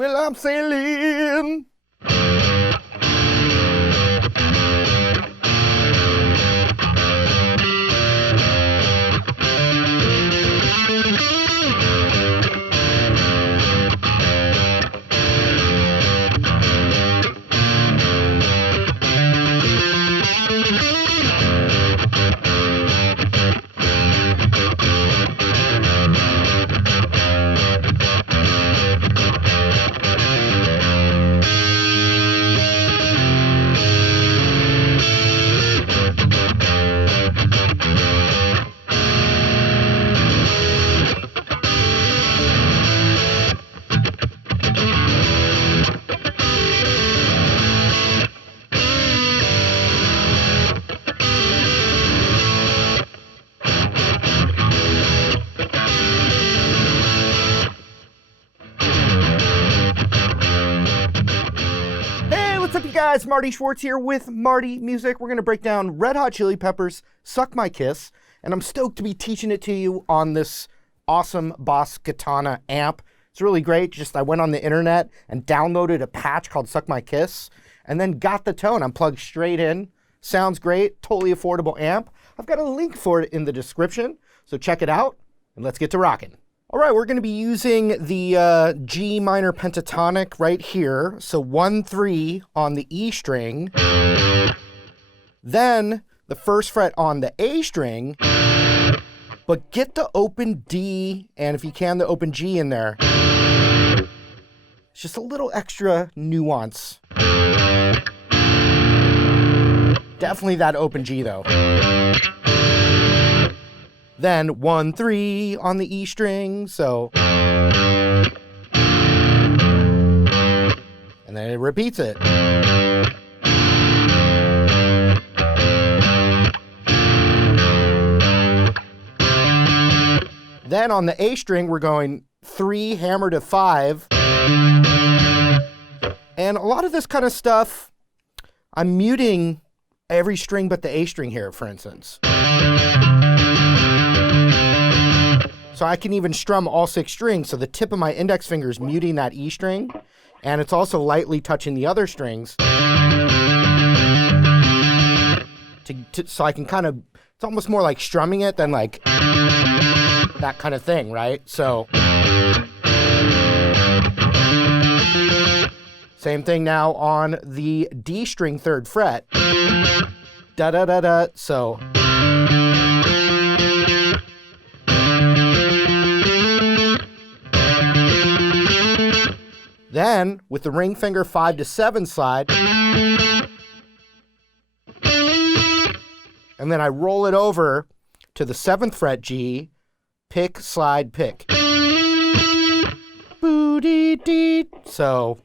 Well, I'm sailing. What's up, you guys? Marty Schwartz here with Marty Music. We're going to break down Red Hot Chili Peppers' Suck My Kiss, and I'm stoked to be teaching it to you on this awesome Boss Katana amp. It's really great. I went on the internet and downloaded a patch called Suck My Kiss, and then got the tone. I'm plugged straight in. Sounds great. Totally affordable amp. I've got a link for it in the description, so check it out, and let's get to rocking. All right, we're going to be using the G minor pentatonic right here. So 1-3 on the E string. Then the first fret on the A string. But get the open D, and if you can, the open G in there. It's just a little extra nuance. Definitely that open G, though. Then 1-3 on the E string, so. And then it repeats it. Then on the A string, we're going 3 hammer to 5. And a lot of this kind of stuff, I'm muting every string but the A string here, for instance. So I can even strum all 6 strings. So the tip of my index finger is muting that E string, and it's also lightly touching the other strings. So I can kind of, it's almost more like strumming it than like that kind of thing, right? So same thing now on the D string 3rd fret. Da da da da. So. Then, with the ring finger 5 to 7 slide, and then I roll it over to the 7th fret G, pick, slide, pick. Boo-dee-dee. So.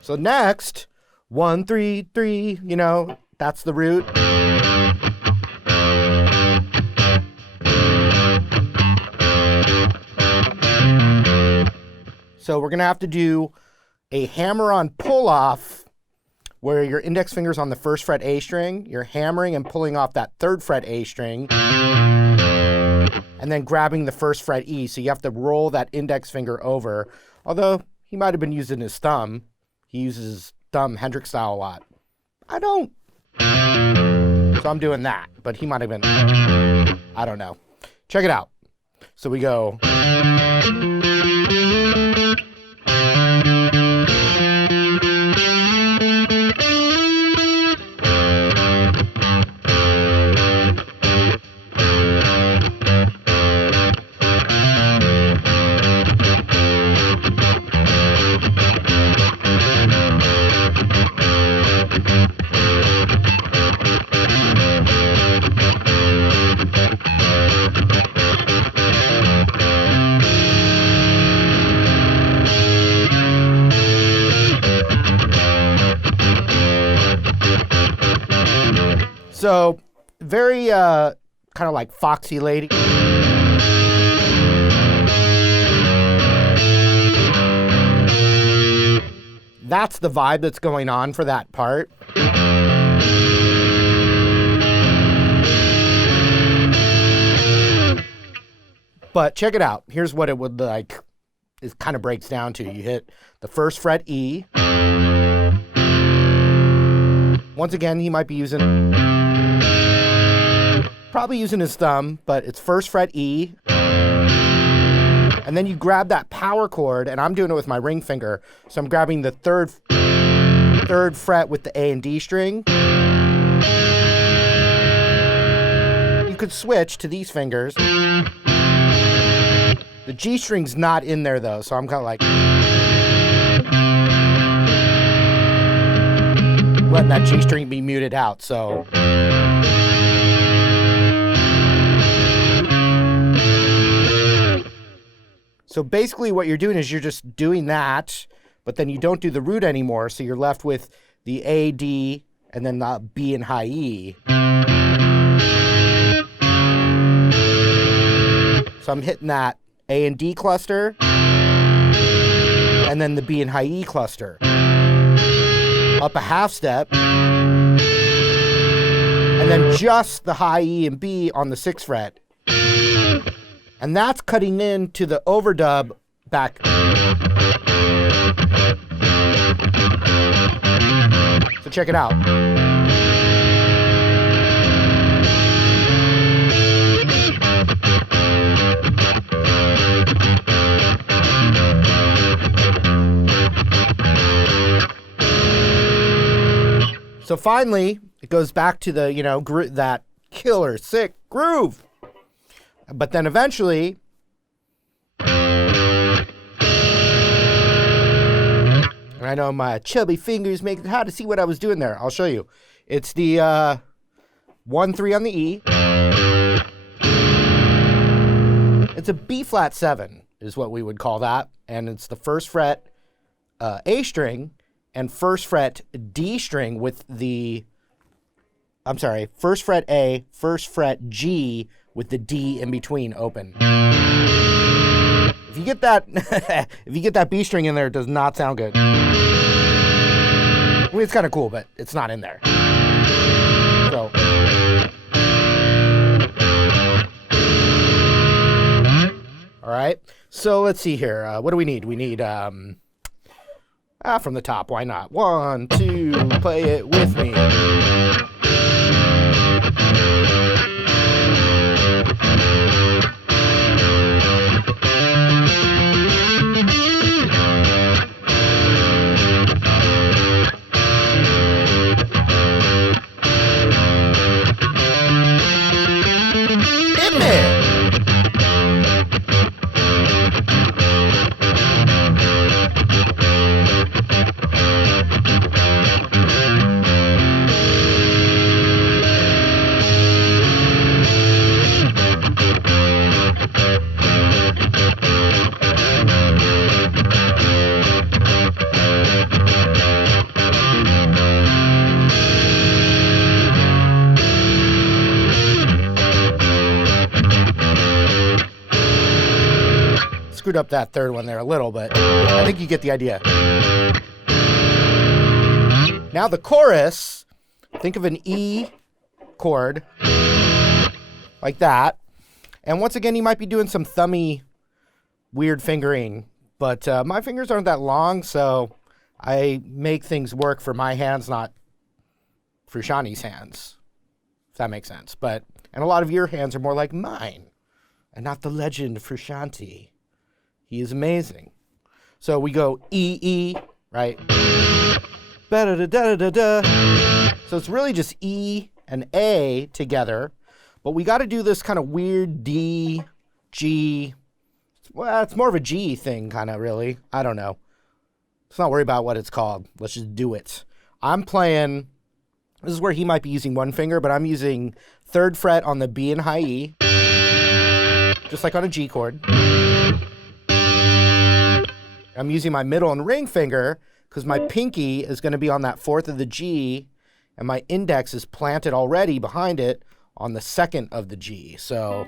So next, 1-3-3, you know, that's the root. So we're going to have to do a hammer-on pull-off where your index finger's on the 1st fret A string, you're hammering and pulling off that 3rd fret A string, and then grabbing the 1st fret E. So you have to roll that index finger over, although he might have been using his thumb. He uses his thumb Hendrix style a lot. I don't. So I'm doing that, but he might have been. I don't know. Check it out. So we go. So very kind of like Foxy Lady. That's the vibe that's going on for that part. But check it out. Here's what it would like. It kind of breaks down to. You hit the first fret E. Once again, he might be probably using his thumb, but it's first fret E. And then you grab that power chord, and I'm doing it with my ring finger. So I'm grabbing the third fret with the A and D string. You could switch to these fingers. The G string's not in there though, so I'm kind of like letting that G string be muted out. So basically what you're doing is you're just doing that, but then you don't do the root anymore, so you're left with the A, D, and then the B and high E. So I'm hitting that A and D cluster, and then the B and high E cluster. Up a half step, and then just the high E and B on the 6th fret. And that's cutting into the overdub back. So check it out. So finally, it goes back to the, that killer, sick groove. But then eventually, and I know my chubby fingers make it hard to see what I was doing there. I'll show you. It's the 1-3 on the E. It's a B flat 7 is what we would call that. And it's the first fret A string and first fret D string with the, first fret A, first fret G with the D in between open. If you get that B string in there, it does not sound good. I mean, it's kind of cool, but it's not in there. So, all right. So let's see here. What do we need? We need from the top. Why not? 1, 2. Play it with me. Screwed up that third one there a little, but I think you get the idea. Now the chorus, think of an E chord like that. And once again, you might be doing some thummy, weird fingering, but my fingers aren't that long, so I make things work for my hands, not for Shani's hands, if that makes sense. And a lot of your hands are more like mine, and not the legend for Shanti. He is amazing. So we go E, E, right? Ba-da-da-da-da-da. So it's really just E and A together, but we got to do this kind of weird D, G. Well, it's more of a G thing, kind of, really. I don't know. Let's not worry about what it's called. Let's just do it. I'm playing, this is where he might be using one finger, but I'm using 3rd fret on the B and high E, just like on a G chord. I'm using my middle and ring finger because my pinky is going to be on that 4th of the G, and my index is planted already behind it on the second of the G. So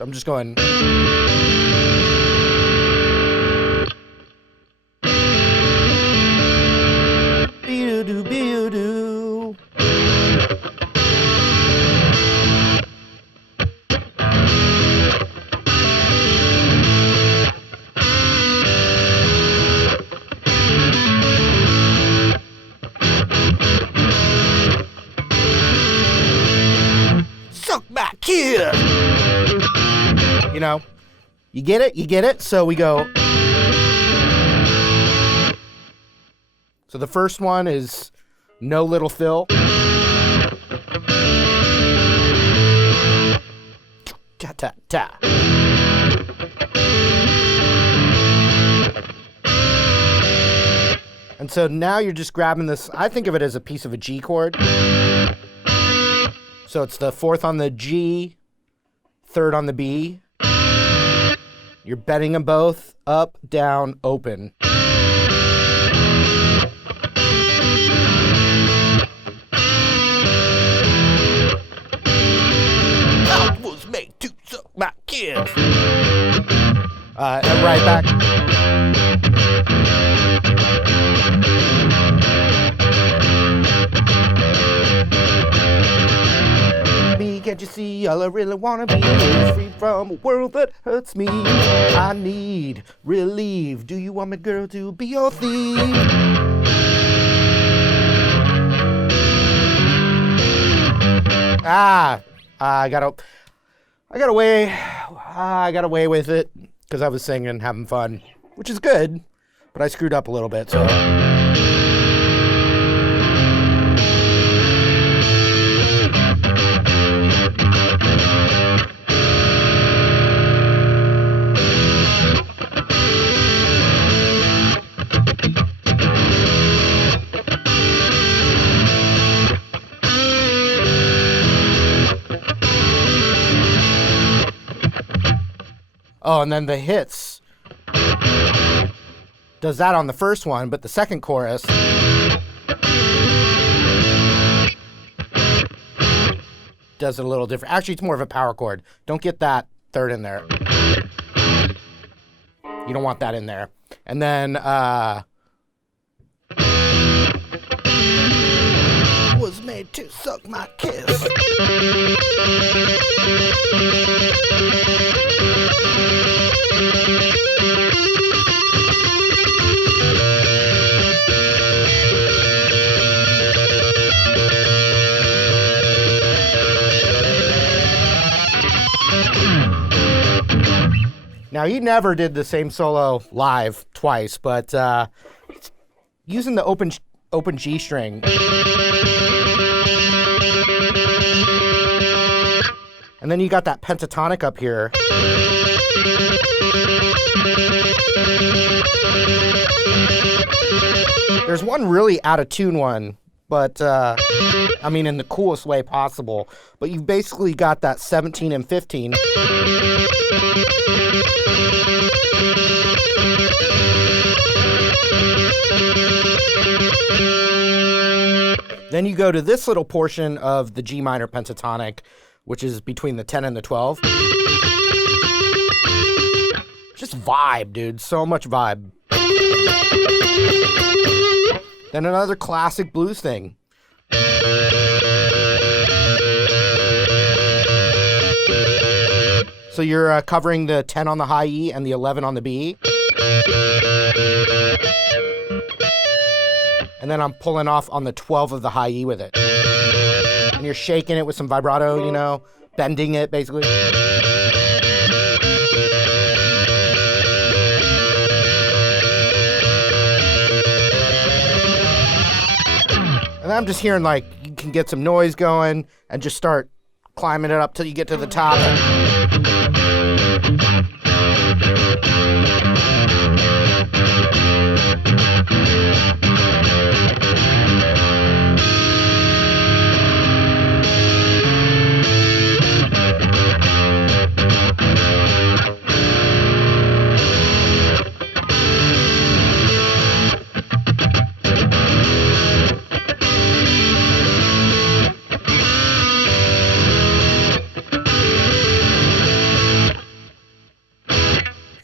I'm just going. Be-do-do, be-do-do. Suck my kid. You know, you get it? You get it? So we go. So the first one is No Little Phil. Ta ta ta. And so now you're just grabbing this. I think of it as a piece of a G chord. So it's the fourth on the G, third on the B. You're bending them both up, down, open. I was made to suck my kids. And right back. Can't you see all I really wanna be is free from a world that hurts me. I need relief. Do you want me, girl, to be your thief? I got away with it because I was singing, having fun, which is good, but I screwed up a little bit. So. Oh, and then the hits does that on the first one, but the second chorus does it a little different. Actually, it's more of a power chord. Don't get that third in there. You don't want that in there. And then was made to suck my kiss. Now, he never did the same solo live twice, but using the open G string. And then you got that pentatonic up here. There's one really out of tune one, but I mean in the coolest way possible. But you've basically got that 17 and 15. Then you go to this little portion of the G minor pentatonic, which is between the 10 and the 12. Just vibe, dude. So much vibe. Then another classic blues thing. So you're covering the 10 on the high E and the 11 on the B. And then I'm pulling off on the 12 of the high E with it. And you're shaking it with some vibrato, you know, bending it basically. And I'm just hearing like you can get some noise going and just start climbing it up till you get to the top.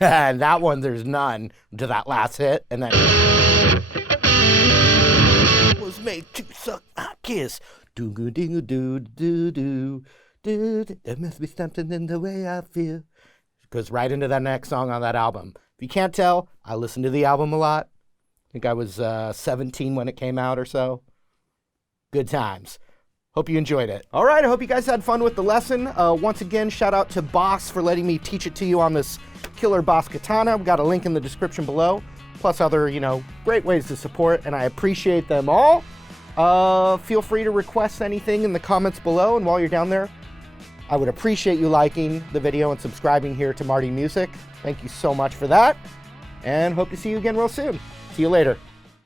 And that one, there's none to that last hit. And then was made to suck my kiss. Do do do do do do do. There must be something in the way I feel. Goes right into that next song on that album. If you can't tell, I listened to the album a lot. I think I was 17 when it came out or so. Good times. Hope you enjoyed it. All right, I hope you guys had fun with the lesson. Once again, shout out to Boss for letting me teach it to you on this killer Boss katana. We've got a link in the description below, plus other, great ways to support, and I appreciate them all. Feel free to request anything in the comments below, and while you're down there, I would appreciate you liking the video and subscribing here to Marty Music. Thank you so much for that, and hope to see you again real soon. See you later.